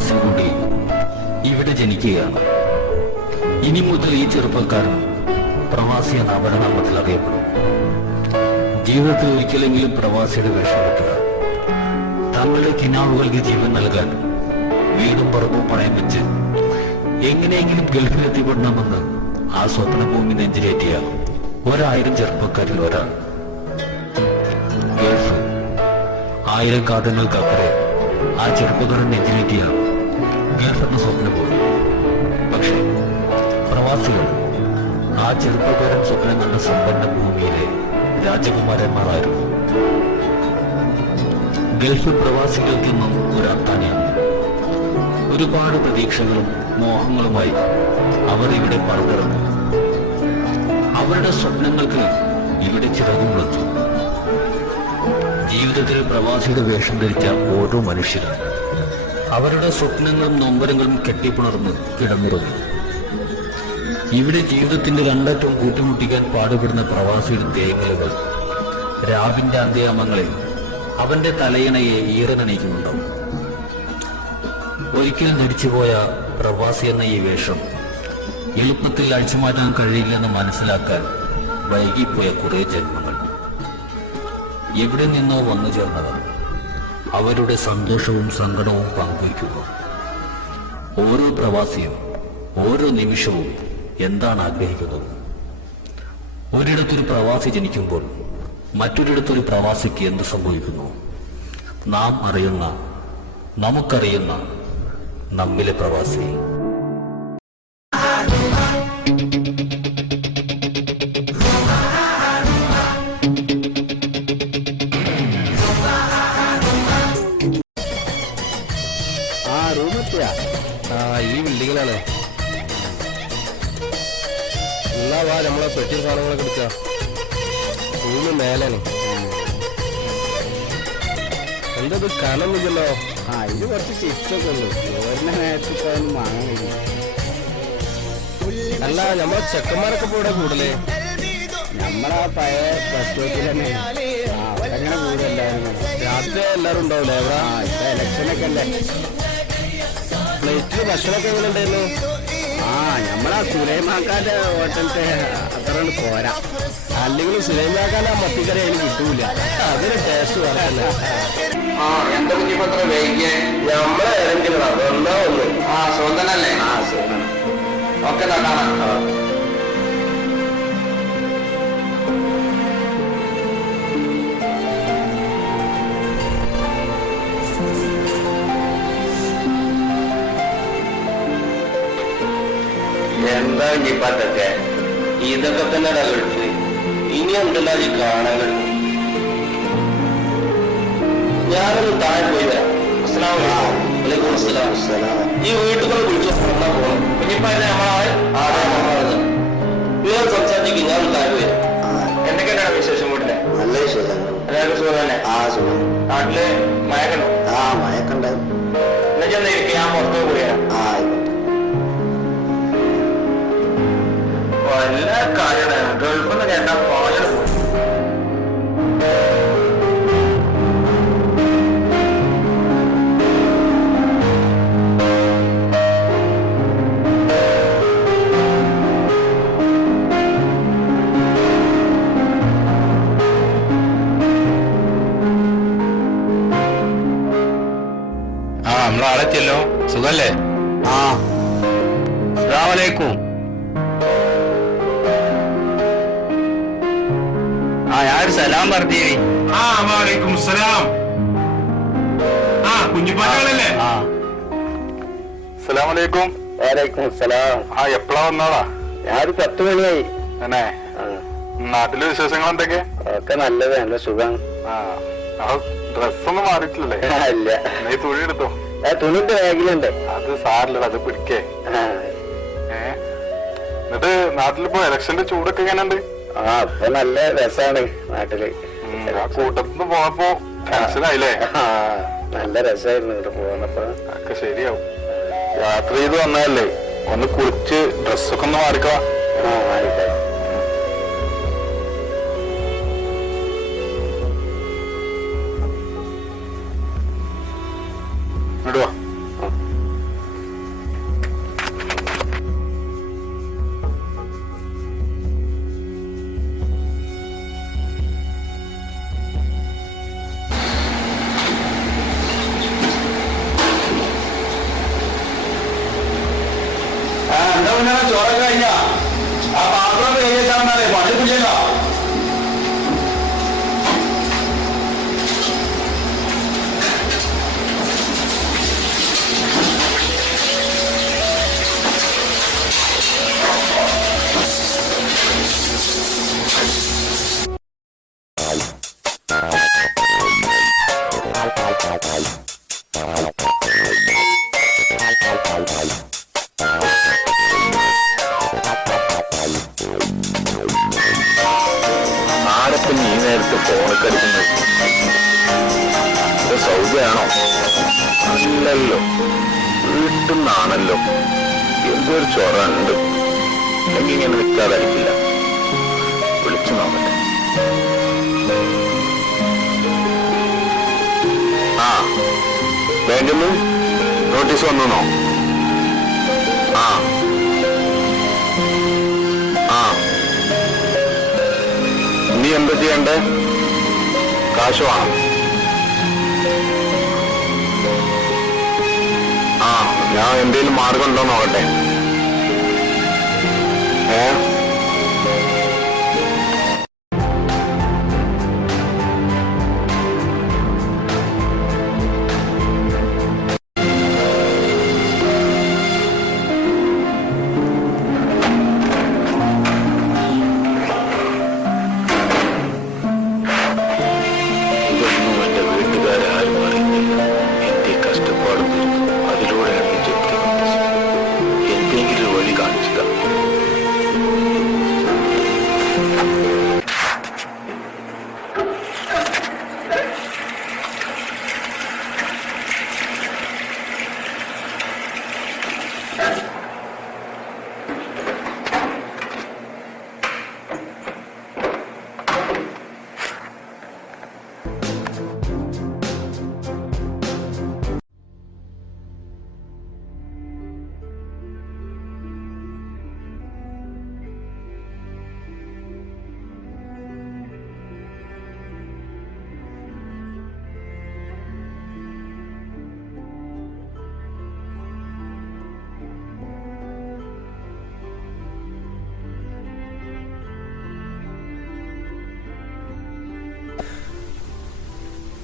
പ്രവാസി കൂടി ഇവിടെ ജനിക്കുകയാണ്. ഇനി മുതൽ ഈ ചെറുപ്പക്കാരൻ പ്രവാസി എന്ന അപരനാമത്തിൽ അറിയപ്പെടും. ജീവിതത്തിൽ ഒരിക്കലെങ്കിലും പ്രവാസിയുടെ വേഷം കിട്ടുക, തങ്ങളുടെ കിനാവുകൾക്ക് ജീവൻ നൽകാൻ വീടും പറമ്പും പണയം വെച്ച് എങ്ങനെയെങ്കിലും ഗൾഫിലെത്തിപ്പെടണമെന്ന് ആ സ്വപ്നഭൂമി നെഞ്ചിലേറ്റിയ 1000 ചെറുപ്പക്കാരിൽ ഒരാൾ. ഗൾഫ് 1000 കാതങ്ങൾക്കപ്പുറെ ആ ചെറുപ്പക്കാരൻ നെഞ്ചിലേറ്റിയ ഗൾഫ് എന്ന സ്വപ്നഭൂമി. പക്ഷേ പ്രവാസികൾ ആ ചെറുപ്പക്കാരൻ സ്വപ്നം കണ്ട സമ്പന്ന ഭൂമിയിലെ രാജകുമാരന്മാരായിരുന്നു. ഗൾഫ് പ്രവാസികൾക്കെന്നും ഒരു അർത്ഥാനിയാണ്. ഒരുപാട് പ്രതീക്ഷകളും മോഹങ്ങളുമായി അവർ ഇവിടെ പറന്നിറങ്ങി. അവരുടെ സ്വപ്നങ്ങൾക്ക് ഇവിടെ ചിറകുമുളച്ചു. ജീവിതത്തിൽ പ്രവാസിയുടെ വേഷം ധരിച്ച ഓരോ മനുഷ്യരും അവരുടെ സ്വപ്നങ്ങളും നൊമ്പരങ്ങളും കെട്ടിപ്പുണർന്ന് കിടന്നുറങ്ങി. ഇവിടെ ജീവിതത്തിന്റെ രണ്ടറ്റവും കൂട്ടിമുട്ടിക്കാൻ പാടുപെടുന്ന പ്രവാസിയുടെ തേങ്ങലുകൾ രാവിന്റെ അന്ത്യാമങ്ങളിൽ അവന്റെ തലയിണയെ ഈറനണിക്കുന്നുണ്ടാവും. ഒരിക്കൽ ധരിച്ചുപോയ പ്രവാസി എന്ന ഈ വേഷം എളുപ്പത്തിൽ അഴിച്ചുമാറ്റാൻ കഴിയില്ലെന്ന് മനസ്സിലാക്കാൻ വൈകിപ്പോയ കുറെ ജന്മങ്ങൾ. എവിടെ നിന്നോ വന്നു ചേർന്നവർ അവരുടെ സന്തോഷവും സങ്കടവും പങ്കുവയ്ക്കുന്നു. ഓരോ പ്രവാസിയും ഓരോ നിമിഷവും എന്താണ് ആഗ്രഹിക്കുന്നത്? ഒരിടത്തൊരു പ്രവാസി ജനിക്കുമ്പോൾ മറ്റൊരിടത്തൊരു പ്രവാസിക്ക് എന്ത് സംഭവിക്കുന്നു? നാം അറിയുന്ന, നമുക്കറിയുന്ന നമ്മിലെ പ്രവാസി. ഈ ബിൽഡിങ്ങിലാണ്. എന്നാ വാ, നമ്മളെ പെട്ടി സാധനങ്ങളൊക്കെ എടുക്ക. റൂമ് മേലാണ്. എന്തത് കനമില്ലല്ലോ? ഇത് കുറച്ച് ചിപ്സ് ഒക്കെ ഉള്ളു. ചോറിന്റെ നേരത്തെ വാങ്ങാൻ കഴിയും. അല്ല, നമ്മളെ ചെക്കന്മാരൊക്കെ ഇവിടെ കൂടലേ? നമ്മളാ പഴയ ബസ് സ്റ്റോപ്പിൽ തന്നെ. അങ്ങനെ കൂടുതലായിരുന്നു. രാത്രി എല്ലാരും ഉണ്ടാവില്ലേ എവിടെ? ഇപ്പൊ ഇലക്ഷനൊക്കെ അല്ലേ. പ്ലേറ്റില് ഭക്ഷണമൊക്കെ എങ്ങനെ ഉണ്ടായിരുന്നു? നമ്മളാ സുലൈമാക്കാന്റെ ഹോട്ടലത്തെ അത്ര പോരാ. അല്ലെങ്കിൽ സുലൈമാക്കാന്റെ മത്തിക്കറി അതിന് കിട്ടൂല. അതിന് ടേസ്റ്റ് പറയല്ലേ. എന്താ കുഞ്ഞിപ്പത്ര വൈകിയേ? നമ്മളെ ഏതെങ്കിലും അതെന്താ ഒന്ന്. സുഖനല്ലേ? ഓക്കെ കാണാം. എന്താ ഇപ്പാത്തൊക്കെ ഇതൊക്കെ തന്നെ ഗൾഫ്. ഇനി ഉണ്ടല്ലോ ഈ കാണാൻ ഗൾഫ്. ഞാനൊന്ന് താഴെ പോയി വരാം. വലൈക്കും അസ്സലാം. ഈ വീട്ടുകൾ വിളിച്ചു പോകണം. കുഞ്ഞിപ്പായ നമ്മളാണ് നിങ്ങൾ സംസാരിക്കും. ഞാൻ താഴെ വരും. എന്തൊക്കെയാണ് വിശേഷം? വീട്ടിലെ നല്ല വിശേഷം. എല്ലാവർക്കും സുഖം തന്നെ? സുഖം. നാട്ടില് മയക്കണ്ടോ? മയക്കുണ്ട്. എന്നുവെച്ചാൽ ഇരിക്കും, ഞാൻ പുറത്തു പോയാ എല്ലാ കാര്യമാണ്. ഗൾഫെന്ന് കേട്ടാ പാല് നമ്മളാളെത്തിയല്ലോ. സുഖല്ലേ? അസ്സലാമു അലൈക്കും. ഞാനൊരു സലാം പറഞ്ഞു. വാലേക്കും സലാം. കുഞ്ഞിപ്പാറ്റകളല്ലേ? അസ്സലാമലൈക്കും. വലൈക്കും സലാം. എപ്പോഴാ വന്നോളാ? ഞാനൊരു 10 മണിയായി. തന്നെ? നാട്ടിലെ വിശേഷങ്ങൾ എന്തൊക്കെ? ഒക്കെ നല്ലത്, നല്ല സുഖം. ഡ്രസ്സൊന്നും മാറിയിട്ടില്ലല്ലേ? ഇല്ല. നീ തുണി എടുത്തോ? തുണിന്റെ ബാഗിലുണ്ട്. അത് സാരില്ല, അത് പിടിക്കേ. എന്നിട്ട് നാട്ടിലിപ്പോ ഇലക്ഷന്റെ ചൂടൊക്കെ എങ്ങനെയുണ്ട്? ഇപ്പൊ നല്ല രസാണ് നാട്ടില്. ആ കൂട്ടത്തിന്ന് പോയപ്പോ ടെൻഷനായില്ലേ? നല്ല രസമായിരുന്നു ഇവിടെ പോന്നപ്പോ. ഒക്കെ ശരിയാവും. യാത്ര ചെയ്ത് വന്നതല്ലേ, ഒന്ന് കുളിച്ച് ഡ്രസ്സൊക്കെ ഒന്ന് മാറിക്കോ. മാറിക്കോ. ഇടുവാ. നേരത്തെ ഫോണിൽ കളിക്കുന്നത്? ഇത് സൗജയാണോ? അല്ലല്ലോ, വീട്ടിൽ നിന്നാണല്ലോ. എന്തൊരു ചൊറ ഉണ്ട്. അല്ലെങ്കിൽ ഇങ്ങനെ നിൽക്കാതായിരിക്കില്ല. വിളിച്ചു നോക്കട്ടെ. ആ, ബാങ്കിൽ നിന്ന് നോട്ടീസ് വന്നോ? ആ ആ, നീ എന്താ ചെയ്യണ്ടേ? കാശ് വേണം. ആ, ഞാൻ എന്തെങ്കിലും മാർഗം ഉണ്ടോ നോക്കട്ടെ.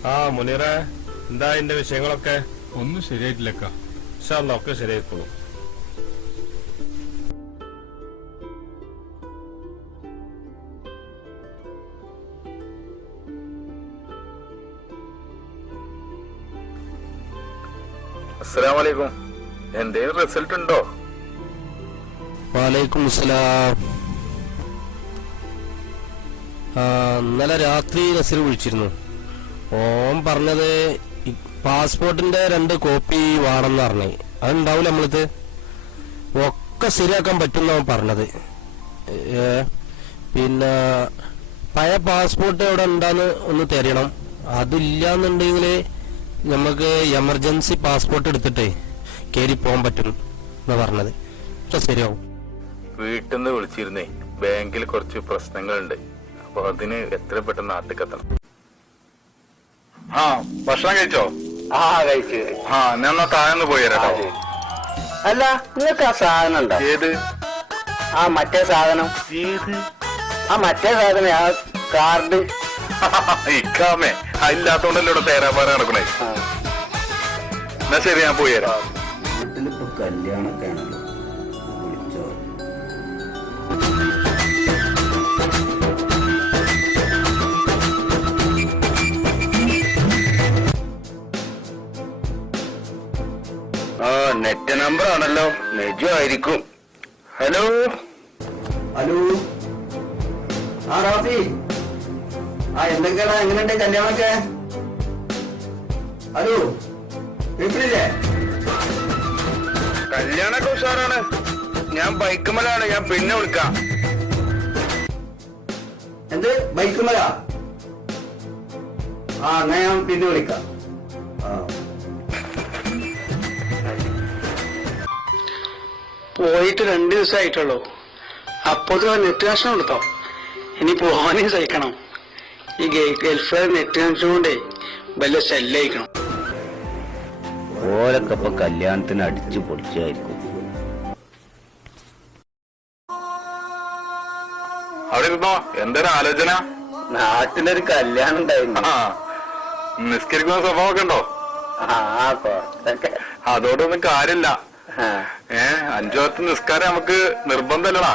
ആ മുനീറ, എന്താ എന്റെ വിഷയങ്ങളൊക്കെ? ഒന്നും ശരിയായിട്ടില്ലക്ക. ഒക്കെ ശരിയായിക്കോളും. അസ്സലാമലൈക്കും. എന്തേലും റിസൾട്ട് ഉണ്ടോ? വാലൈക്കും അസ്സലാം. ഇന്നലെ രാത്രി നസീർ വിളിച്ചിരുന്നു. ഓൻ പറഞ്ഞത് പാസ്പോർട്ടിന്റെ 2 കോപ്പി വേണമെന്ന് പറഞ്ഞേ. അതുണ്ടാവില്ല നമ്മളത് ഒക്കെ ശരിയാക്കാൻ പറ്റുന്ന അവൻ പറഞ്ഞത്. പിന്നെ പഴയ പാസ്പോർട്ട് എവിടെ ഉണ്ടാന്ന് ഒന്ന് തരണം. അതില്ലാന്നുണ്ടെങ്കിൽ നമുക്ക് എമർജൻസി പാസ്പോർട്ട് എടുത്തിട്ടേ കയറി പോകാൻ പറ്റും എന്നാ പറഞ്ഞത്. പക്ഷെ ശരിയാവും. വീട്ടിൽ നിന്ന് വിളിച്ചിരുന്നേ, ബാങ്കിൽ കുറച്ച് പ്രശ്നങ്ങളുണ്ട്. അപ്പൊ അതിന് എത്ര പെട്ടെന്ന് നാട്ടിലെത്തണം. ആ, ഭക്ഷണം കഴിച്ചോ? ആ, കഴിച്ചു. ആ, ഞാൻ താഴെ പോയി തരാട്ടോ. അല്ല, നിങ്ങൾക്ക് ആ സാധനം ഉണ്ടോ? ഏത്? ആ മറ്റേ സാധനം. ഏത്? ആ മറ്റേ സാധനം, ആ കാർഡ്. ഇക്കാമേ, അതില്ലാത്തോണ്ടല്ലോ ഇവിടെ തേരാപ്പാറ നടക്കണേ. എന്നാ ശരി, ഞാൻ പോയി തരാം. വീട്ടിലിപ്പോ കല്യാണൊക്കെ ആണല്ലോ. വിളിച്ചോ? ആ, നെറ്റ് നമ്പർ ആണല്ലോ. നെജു ആയിരിക്കും. ഹലോ ഹലോ, ആ റാഫി, ആ എന്തൊക്കെയാടാ, എങ്ങനെയുണ്ട് കല്യാണമൊക്കെ? ഹലോ, വീട്ടിലില്ലേ? കല്യാണൊക്കെ ഉഷാറാണ്. ഞാൻ ബൈക്കുമലാണ്. ഞാൻ പിന്നെ വിളിക്കാം. എന്ത് ബൈക്കുമല? ആ, എന്നാ ഞാൻ പിന്നെ വിളിക്കാം. ആ, പോയിട്ട് 2 ദിവസമായിട്ടുള്ളൂ. അപ്പോ നെറ്റ് കണക്ഷൻ കൊടുത്തോ? ഇനി പോവാനും സഹിക്കണം. ഈ ഗൾഫിലെ നെറ്റ് കണക്ഷൻ കൊണ്ടേ വലിയ ശല്യമായിരിക്കണം. ഓരൊക്കെ ഇപ്പൊ കല്യാണത്തിന് അടിച്ചു പൊളിച്ചായിരിക്കും. അവിടെ ഇരുന്നോ. എന്തൊരു ആലോചന? നാട്ടിലൊരു കല്യാണം ഉണ്ടായിരുന്നു. ആ, നിസ്കരിക്കുന്ന സ്വഭാവമൊക്കെ ഉണ്ടോ? ആ, കുറച്ചൊക്കെ. അതോടൊന്നും കാര്യമില്ല. 5 വക്ത് നിസ്കാരം നമുക്ക് നിർബന്ധമല്ലടാ.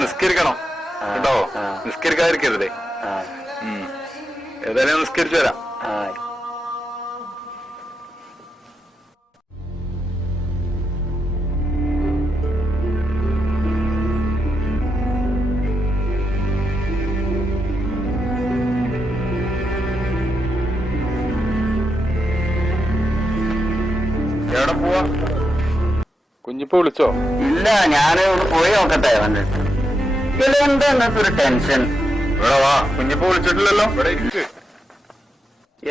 നിസ്കരിക്കണം കേട്ടോ. നിസ്കരിക്കാതിരിക്കരുതേ. ഏതായാലും നിസ്കരിച്ചു തരാം. കുഞ്ഞിപ്പ വിളിച്ചോ? ഇല്ല, ഞാൻ പോയി നോക്കട്ടെ വന്നിട്ട്. എന്താ ഇന്നത്തെ ഒരു ടെൻഷൻ? ഇവിടെ വാ, കുഞ്ഞിപ്പ വിളിച്ചിട്ടില്ലല്ലോ, ഇവിടെ ഇരിക്ക്.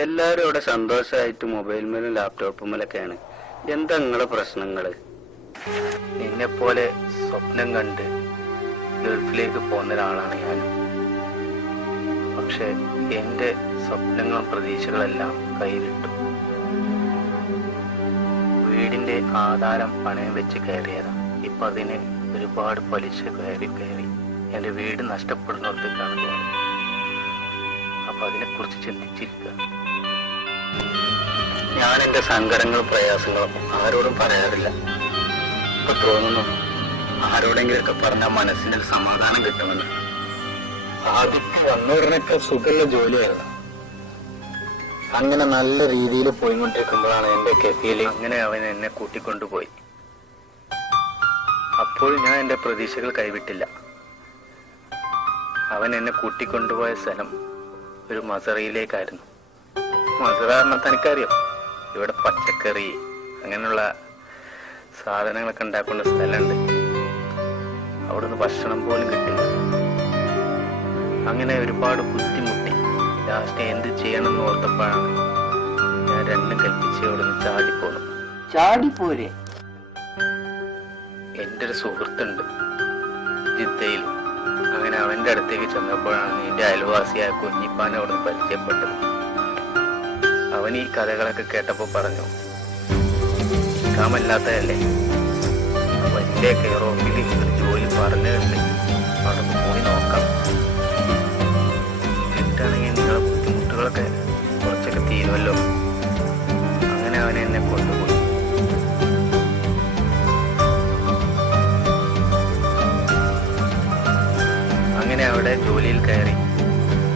എല്ലാരും ഇവിടെ സന്തോഷമായിട്ട് മൊബൈൽ മേലും ലാപ്ടോപ്പ് മേലൊക്കെയാണ്. എന്താ നിങ്ങളെ പ്രശ്നങ്ങള്? നിന്നെ പോലെ സ്വപ്നം കണ്ട് ഗൾഫിലേക്ക് പോകുന്ന ഒരാളാണ് ഞാൻ. പക്ഷെ എന്റെ സ്വപ്നങ്ങളും പ്രതീക്ഷകളെല്ലാം കയ്യിലിട്ടു. വീടിന്റെ ആധാരം പണയം വെച്ച് കയറിയതാ. ഇപ്പൊ അതിന് ഒരുപാട് പലിശ കയറി എന്റെ വീട് നഷ്ടപ്പെടുന്നിടത്തേക്കാണ് പോകുന്നത്. അപ്പൊ അതിനെക്കുറിച്ച് ചിന്തിച്ചിരിക്കുക. ഞാൻ എന്റെ സങ്കടങ്ങളും പ്രയാസങ്ങളും ആരോടും പറയാറില്ല. ഇപ്പൊ തോന്നുന്നു ആരോടെങ്കിലൊക്കെ പറഞ്ഞാൽ മനസ്സിനൊരു സമാധാനം കിട്ടുമെന്ന്. ആദ്യത്തെ വന്നവരുടെയൊക്കെ സുഖമുള്ള ജോലിയായിരുന്നു. അങ്ങനെ നല്ല രീതിയിൽ പോയിക്കൊണ്ടിരിക്കുമ്പോഴാണ് എന്റെ കെഫിയിൽ അങ്ങനെ അവൻ എന്നെ കൂട്ടിക്കൊണ്ടുപോയി. അപ്പോൾ ഞാൻ എന്റെ പ്രതീക്ഷകൾ കൈവിട്ടില്ല. അവൻ എന്നെ കൂട്ടിക്കൊണ്ടുപോയ സ്ഥലം ഒരു മസറയിലേക്കായിരുന്നു. മസറ പറഞ്ഞാൽ തനിക്കറിയാം, ഇവിടെ പച്ചക്കറി അങ്ങനെയുള്ള സാധനങ്ങളൊക്കെ ഉണ്ടാക്കുന്ന സ്ഥലമുണ്ട്. അവിടുന്ന് ഭക്ഷണം പോലും കിട്ടില്ല. അങ്ങനെ ഒരുപാട് ബുദ്ധിമുട്ടി. ലാസ്റ്റ് എന്ത് ചെയ്യണമെന്ന് ഓർത്തപ്പോഴാണ് ഞാൻ രണ്ടും കൽപ്പിച്ച് അവിടുന്ന് ചാടിപ്പോന്നു. ചാടിപ്പോരെ? എൻ്റെ ഒരു സുഹൃത്തുണ്ട് ജിദ്ദയിൽ. അങ്ങനെ അവന്റെ അടുത്തേക്ക് ചെന്നപ്പോഴാണ് എന്റെ അയൽവാസിയായ കുഞ്ഞിപ്പാനെ അവിടുന്ന് പരിചയപ്പെട്ടത്. അവൻ ഈ കഥകളൊക്കെ കേട്ടപ്പോ പറഞ്ഞു, കാമല്ലാത്തതല്ലേ, വലിയ കെയർ ഓഫിൽ ഒരു ജോലി പറഞ്ഞിട്ടുണ്ട്, അവിടെ പോയി നോക്കാം. കിട്ടാണെങ്കിൽ നിങ്ങളെ ബുദ്ധിമുട്ടുകളൊക്കെ കുറച്ചൊക്കെ തീരുമല്ലോ. അങ്ങനെ അവൻ എന്നെ കൊണ്ടുപോയി. അങ്ങനെ അവിടെ ജോലിയിൽ കയറി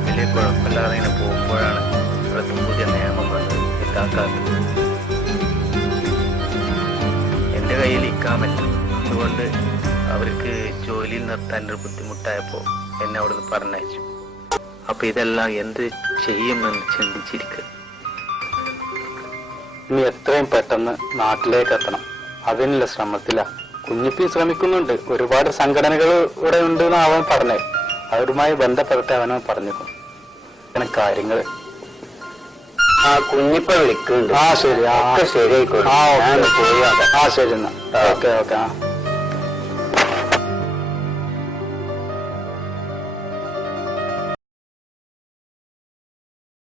വലിയ കുഴപ്പമില്ലാതെ ഇങ്ങനെ പോകുമ്പോഴാണ് ഇവിടുത്തെ പുതിയ നിയമം വന്നത്. ഇക്കാക്കാക്ക് എൻ്റെ കയ്യിൽ ഇക്കാമല്ല. അതുകൊണ്ട് അവർക്ക് ജോലിയിൽ നിർത്താൻ ഒരു ബുദ്ധിമുട്ടായപ്പോൾ എന്നെ അവിടുന്ന് പറഞ്ഞയച്ചു. അപ്പൊ ഇതെല്ലാം എന്ത് ചെയ്യുമെന്ന് ചിന്തിച്ചിരിക്കുക. ഇനി എത്രയും പെട്ടെന്ന് നാട്ടിലേക്ക് എത്തണം, അതിനുള്ള ശ്രമത്തില. കുഞ്ഞിപ്പി ശ്രമിക്കുന്നുണ്ട്. ഒരുപാട് സംഘടനകൾ ഇവിടെ ഉണ്ട് എന്ന് അവൻ പറഞ്ഞേ. അവരുമായി ബന്ധപ്പെട്ട് അവനവൻ പറഞ്ഞിരുന്നു അങ്ങനെ കാര്യങ്ങൾ. ആ കുഞ്ഞിപ്പ വിളിക്കുന്നുണ്ട്. ആ ശരി, ശരിയായിക്കോട്ടെ. ആ ശരി എന്നാ. ഓക്കെ.